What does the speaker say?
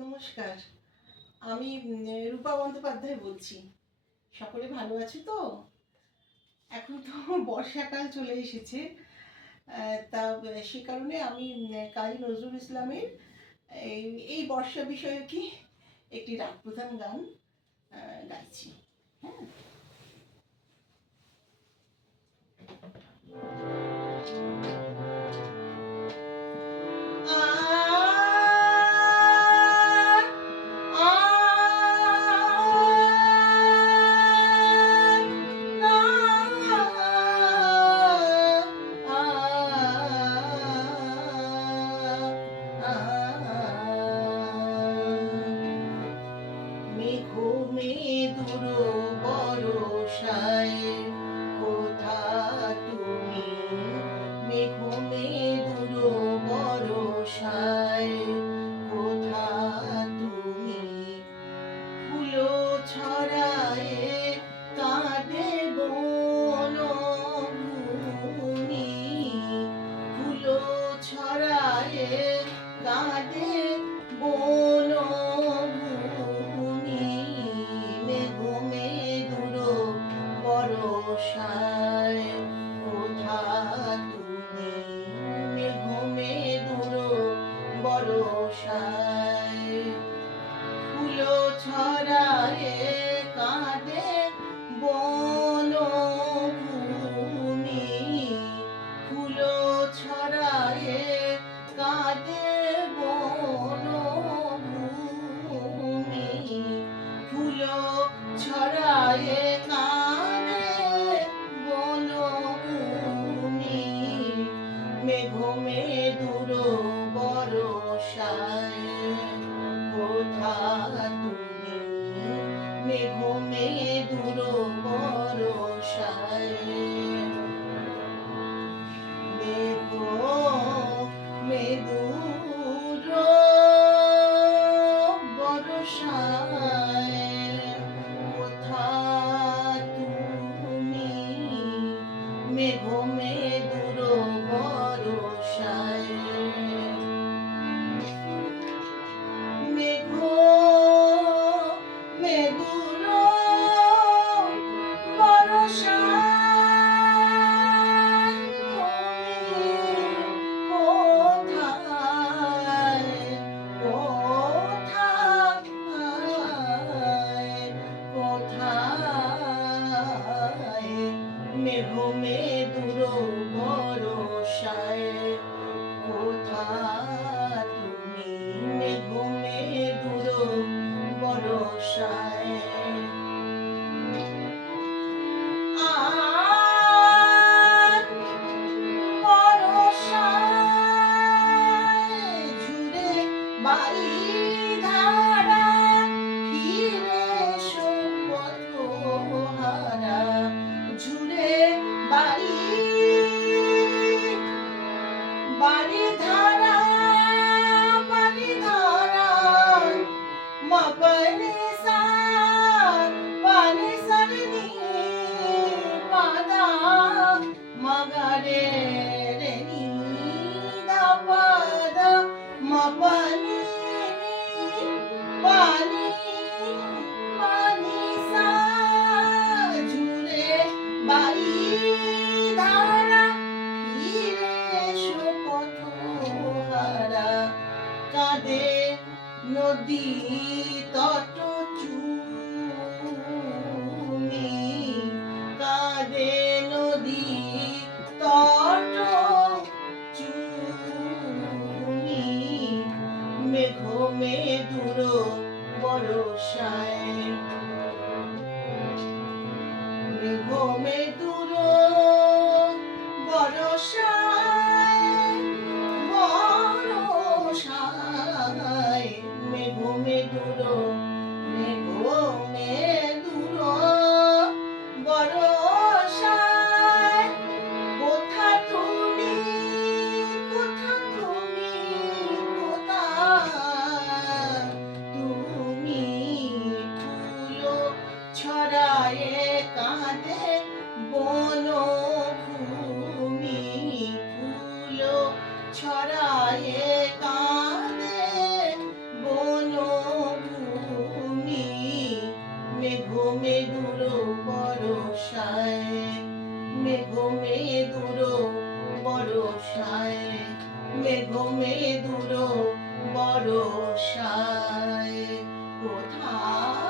নমস্কার। আমি রূপা বন্দ্যোপাধ্যায় বলছি। সকলে ভালো আছো তো? এখন তো বর্ষাকাল চলে এসেছে। তা সে কারণে আমি কাজী নজরুল ইসলামের এই এই বর্ষা বিষয়কই একটি রাগ প্রধান গান গাইছি। হ্যাঁ। মেঘো মেদুর বরষায় কোথা তুমি, মেঘো মেদুর বরষায় কোথা তুমি, ফুলো ছড়ায়ে কাঁদে বনভূমি, ফুলো ছড়ায়ে কাঁদে বনভূমি, মেঘো মেদুর বরষায় কোথা তুমি, মেঘো মেদুর বরষায় ফুলো ছড়ায়ে কাঁদে বনভূমি, ফুলো ছড়ায়ে কাঁদে বনভূমি, ফুলো ছড়ায়ে কাঁদে বনভূমি, মেঘো মেদুর বরষায় কোথা তুমি, মেঘো মেদুর বরষায়, মেঘো মেদুর বরষায় কোথা তুমি, মেঘো মেদুর বরষায়, মেঘো মেদুর বরষায় তুমি কোথায়, কোথায়, কোথায়, মেঘো মেদুর বরষায় কোথা তুমি, মেঘো মেদুর বরষায়, বরষায় ঝুরে বাড়ি ধারা ফিরে এসো পথহারা, ঝুরে বাড়ি বাড়ি ধারা, বাড়ি ধারা মপনে সা পানি সরনি পাদা মগরে রে নি দা পাদা মপনি পানি পানি সা, ঝুরে বাড়ি ধারা ফিরে এসো পথহারা, কাঁদে নদী তট চুমি, কাঁদে নদী তট চুমি, মেঘো মেদুর বরষায়, মেঘো মেদুর বরষায়, বরষায় মেঘো মেদুর, মেঘো মেদুর বরষায় কোথা তুমি, কোথা তুমি, কোথা তুমি, ফুলো ছড়ায়ে কাঁদে বনভূমি, ফুলো ছড়ায়ে কাঁদে বন মেঘ বরষায়, মেঘ বরষায়, মেঘ বরষায়, কোথায়